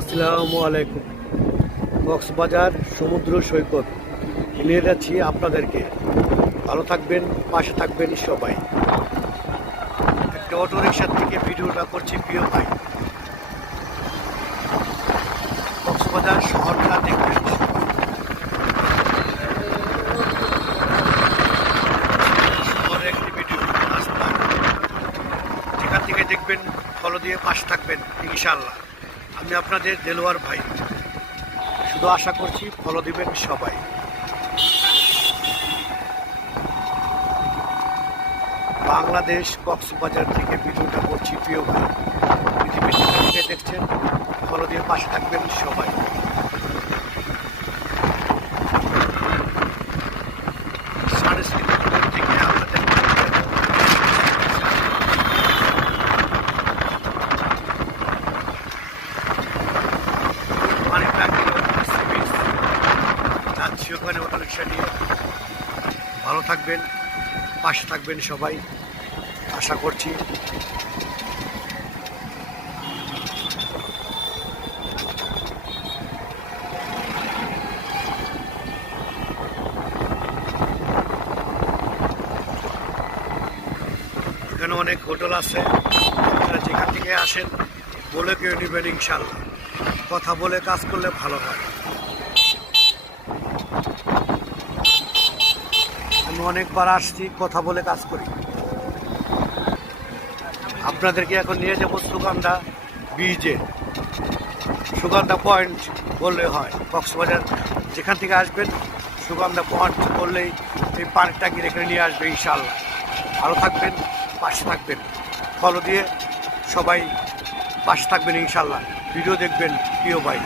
আসসালামু আলাইকুম। কক্সবাজার সমুদ্র সৈকত নিয়ে যাচ্ছি আপনাদেরকে। ভালো থাকবেন, পাশে থাকবেন সবাই। একটা অটো রিক্সার থেকে ভিডিওটা করছি প্রিয় ভাই। কক্সবাজার শহরটা দেখবেন। শহরের একটি ভিডিও রাস্তা, যেখান থেকে দেখবেন ফলো দিয়ে পাশে থাকবেন ইনশাআল্লাহ। আমি আপনাদের দেলোয়ার ভাই, শুধু আশা করছি ফলো দিবেন সবাই। বাংলাদেশ কক্সবাজার থেকে ভিডিওটা করছি প্রিয় ভাই। পৃথিবীর যেখান থেকে দেখছেন ফলো দিয়ে পাশে থাকবেন সবাই। সাংস্কৃতিক থেকে আপনাদের মানে যাচ্ছি ওখানে অটো রিক্সা নিয়ে। ভালো থাকবেন, পাশে থাকবেন সবাই আশা করছি। এখানে অনেক হোটেল আছে, আপনারা যেখান থেকে আসেন বলে কেউ নেবেন ইনশাল্লাহ। কথা বলে কাজ করলে ভালো হয়। আমি অনেকবার আসছি, কথা বলে কাজ করি। আপনাদেরকে এখন নিয়ে যাবো সুগন্ধা বিচে। সুগন্ধা পয়েন্ট বললে হয়। কক্সবাজার যেখান থেকে আসবেন সুগন্ধা পয়েন্ট বললেই এই পার্কটাকে রেখে নিয়ে আসবে ইনশাল্লাহ। ভালো থাকবেন, পাশে থাকবেন, ফলো দিয়ে সবাই পাশে থাকবেন ইনশাল্লাহ। ভিডিও দেখবেন প্রিয় ভাই।